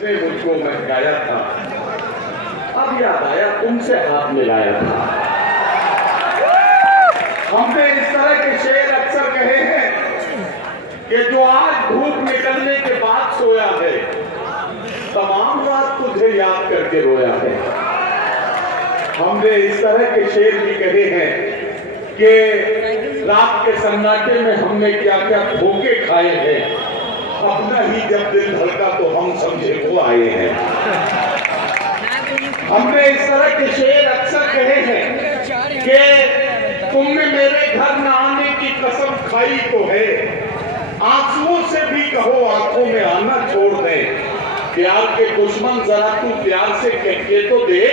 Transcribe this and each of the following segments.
ने मुझको महकाया था, अब याद आया तुमसे हाथ मिलाया था। हमने इस तरह के शेर अक्सर कहे हैं कि जो आज धूप निकलने के बाद सोया है, तमाम रात तुझे याद करके रोया है। हमने इस तरह के शेर भी कहे हैं कि रात के सन्नाटे में हमने क्या क्या धोखे खाए हैं, अपना ही जब दिल धड़का तो हम समझे वो आए हैं। हमने इस तरह के शेर अक्सर कहे हैं कि तुमने मेरे घर न आने की कसम खाई तो है, आंसुओं से भी कहो आंखों में आना छोड़ दे। प्यार के दुश्मन जरा तू प्यार से कह के तो देख,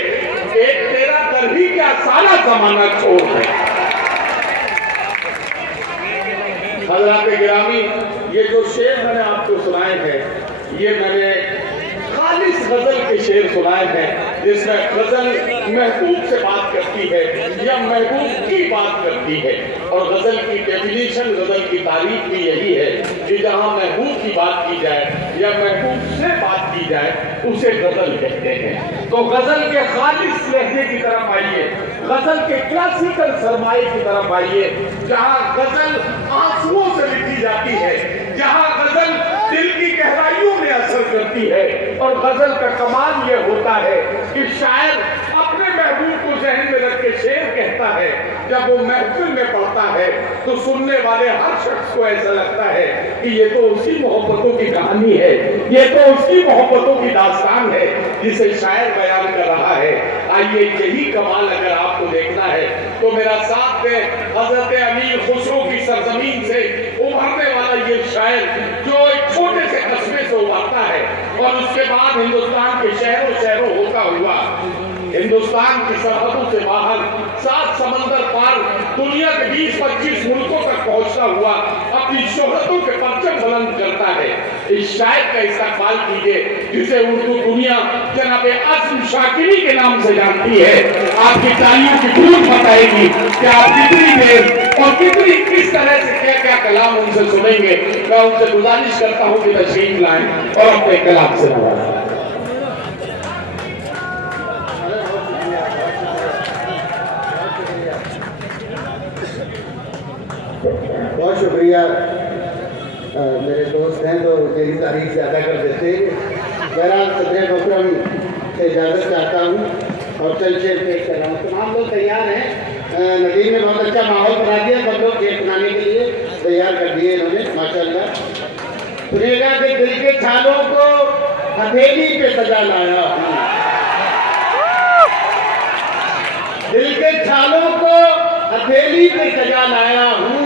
एक तेरा कर ही क्या सारा जमाना छोड़ दे। हज़रात गिरामी, ये जो शेर मैंने आपको सुनाए हैं, ये मैंने खालिस गजल के शेर सुनाए हैं, जिसमें गजल महबूब से बात करती है या महबूब की बात करती है। और गजल की डेफिनेशन, गजल की तारीफ भी यही है कि जहां महबूब की बात की जाए या महबूब से बात की जाए उसे गजल कहते हैं। तो गजल के खालिस लहजे की तरफ आइए, गजल के क्लासिकल सरमाए की तरफ आइए, जहां गजल आंसुओं से लिखी जाती है, जहां गजल दिल की गहराइयों में असर करती है। और गजल का कमाल यह होता है कि शायर अपने महबूब को जहन में रख के शेर कहता है, जब वो महफिल में पढ़ता है तो सुनने वाले हर शख्स को ऐसा लगता है कि ये तो उसकी मोहब्बतों की कहानी है, ये तो उसकी मोहब्बतों की दास्तान है जिसे शायर बयान कर रहा है। आइए, यही कमाल अगर आपको देखना है तो मेरा साथ दें हजरत अमीर खुसरो की सरजमीन से उभरने वाला ये शायर, जो एक छोटे से कस्बे से उभरता है और उसके बाद हिंदुस्तान के शहरों शहरों होता हुआ हिंदुस्तान की सरहदों से बाहर 7 समंदर पार दुनिया के 20-25 मुल्कों तक पहुंचता हुआ अपनी शोहरतों के परचम बुलंद करता है। इस शायर का इस्तकबाल कीजिए जिसे उर्दू दुनिया जनाब आसिम शाकिरी के नाम से जानती है। आपकी तालियों की गूंज बताएगी कि आप कितनी देर और कितनी किस तरह से क्या क्या कलाम उनसे सुनेंगे। मैं उनसे गुजारिश करता हूँ कि तशरीफ लाएं और अपने कलाम से नवाजें। बहुत शुक्रिया। मेरे दोस्त हैं तो मेरी तारीफ ज़्यादा कर देते हैं। बहरहाल सदर मोहतरम से इजाज़त चाहता हूँ और चल शेर पेश कर रहा हूँ। तमाम लोग तैयार हैं। नदीम ने बहुत अच्छा माहौल बना दिया, सब लोग शेर सुनाने के लिए तैयार कर दिए इन्होंने, माशाअल्लाह। सुनिएगा कि दिल के छालों को हथेली पे सजा लाया हूँ, दिल के छालों को हथेली पे सजा लाया हूँ,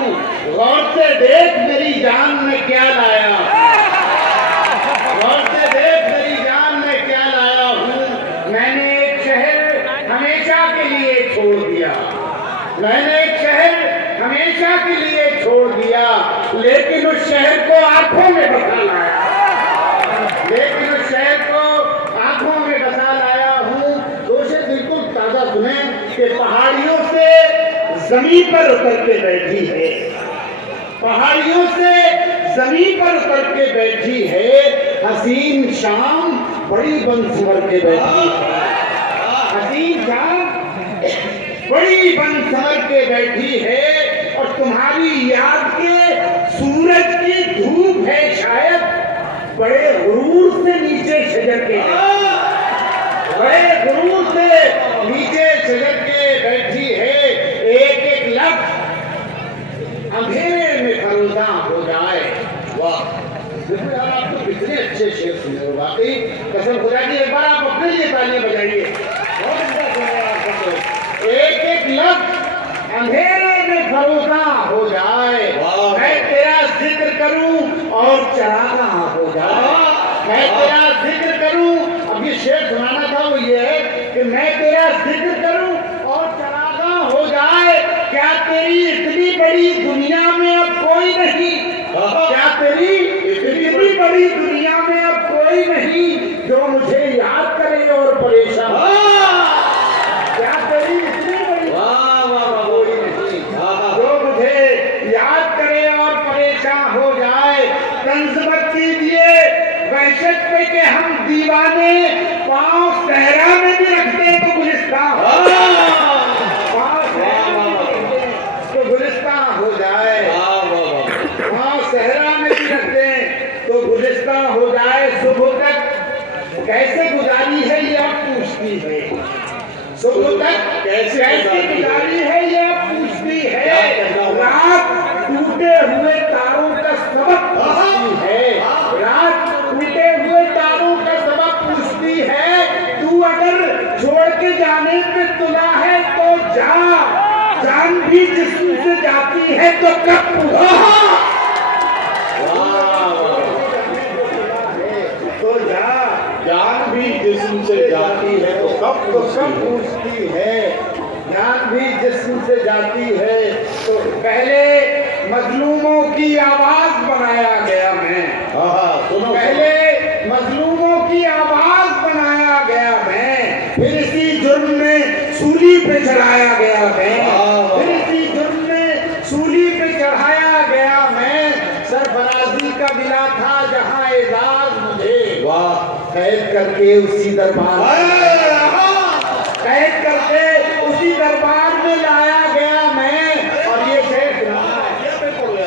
गौर से देख मेरी जान में क्या लाया, गौर से देख मेरी जान में क्या लाया हूँ। मैंने एक शहर हमेशा के लिए छोड़ दिया, मैंने एक शहर हमेशा के लिए छोड़ दिया, लेकिन उस शहर को आंखों में बसा लाया, लेकिन उस शहर को आंखों में बसा लाया हूँ। तो उसे बिल्कुल ताजा सुने कि पहाड़ियों से जमीन पर उतर के बैठी है, पहाड़ियों से जमीन पर उतर के बैठी है, हसीन शाम बड़ी बन संवर के बैठी है, हसीन शाम बड़ी बन संवर के बैठी है। और तुम्हारी याद के सूरज की धूप है शायद, बड़े गुरूर से नीचे शजर के, बड़े गुरूर से नीचे शजर के बैठी है। एक एक लफ्ज अंधेरे में फरोजा हो जाए। वाह, देखो यार, आप तो कितने अच्छे शेर सुने हो, वाकई कसम खुदा की। एक बार आप अपने लिए तालियां बजाइए, बहुत अच्छा सुने आप सब लोग। एक एक लफ्ज अंधेरे में फरोजा हो जाए, मैं तेरा जिक्र करूं और चरागा हो जाए, मैं तेरा जिक्र करूं। अब ये शेर सुनाना था वो ये है कि मैं तेरा जिक्र करूं और चरागा हो जाए। क्या तेरी इतनी बड़ी दुनिया में अब कोई नहीं, क्या तेरी इतनी बड़ी दुनिया में अब कोई नहीं जो मुझे याद करे और परेशान, क्या तेरी इतनी बड़ी कोई नहीं जो मुझे याद करे और परेशान हो जाए। तंज़ मत कीजिए वहशत पे कि हम दीवार दीवाने पांव सहरा में भी रखते तो गुलिस्तान, पांव सहरा में भी रखते तो गुलिस्तान हो जाए, पांव सहरा में भी रखते तो गुलिस्तान हो जाए। सुबह तक कैसे गुजारी है ये आप पूछती है, सुबह तक कैसे गुजारी है ये आप पूछती है। रात टूटे हुए तारों का सबक पूछती है, रात टूटे हुए तारों का सबक पूछती है। तू अगर छोड़ के जाने पे तुला है तो जा, जान भी जिस्म से जाती है तो कब तो जा, जान भी जिस्म से जाती है तो कब पूछती है, जान भी जिस्म से जाती है। तो पहले मजलूमों की आवाज बनाया गया मैं, सुनो, पहले मजलूमों की आवाज बनाया गया मैं, फिर इसी जुर्म में सूली पे चढ़ाया गया मैं, फिर इसी जुर्म में सूली पे चढ़ाया गया मैं। सरफराजी का मिला था जहां एजाज मुझे, कैद करके उसी दरबार, कैद करके उसी दरबार में लाया गया मैं। और ये शेर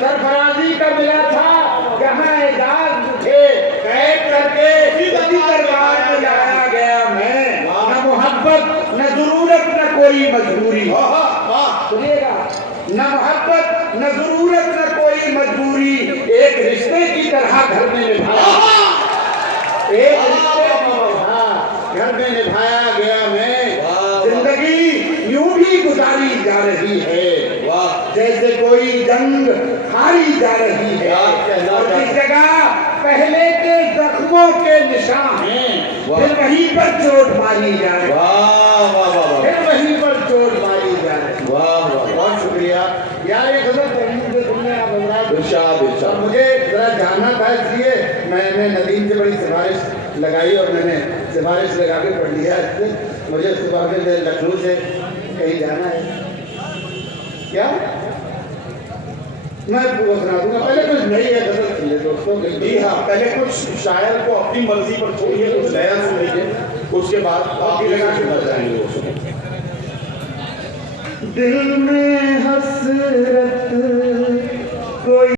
सरफराजी का मिला था जहां एजाज मुझे, कैद करके उसी दरबार में लाया गया मैं। न मोहब्बत न जरूरत न कोई मजबूरी, सुनिएगा, न मोहब्बत न जरूरत न कोई मजबूरी, एक रिश्ते की तरह घर में निभाया, एक रिश्ते की तरह घर में निभाया गया मैं। जिंदगी यूं भी गुजारी जा रही है जैसे कोई जंग हारी जा रही है, और जिस जगह पहले के जख्मों के निशान हैं फिर वहीं पर चोट मारी जा रही है, फिर वहीं पर चोट मारी जा रही है। बहुत शुक्रिया यार, ये गजल पढ़ने से तुमने आप मुझे जरा जानना था, इसलिए मैंने नदीम से बड़ी सिफारिश लगाई और मैंने सिफारिश लगा के पढ़ लिया। इससे मुझे सुबह के लखनऊ से कहीं जाना है क्या, मैं वो सुना दूंगा। पहले कुछ नई है गजल सुनिए दोस्तों। जी हाँ, पहले कुछ शायर को अपनी मर्जी पर छोड़िए, कुछ नया सुनिए, उसके बाद आप लगा के मर जाएंगे। दिल में हसरत कोई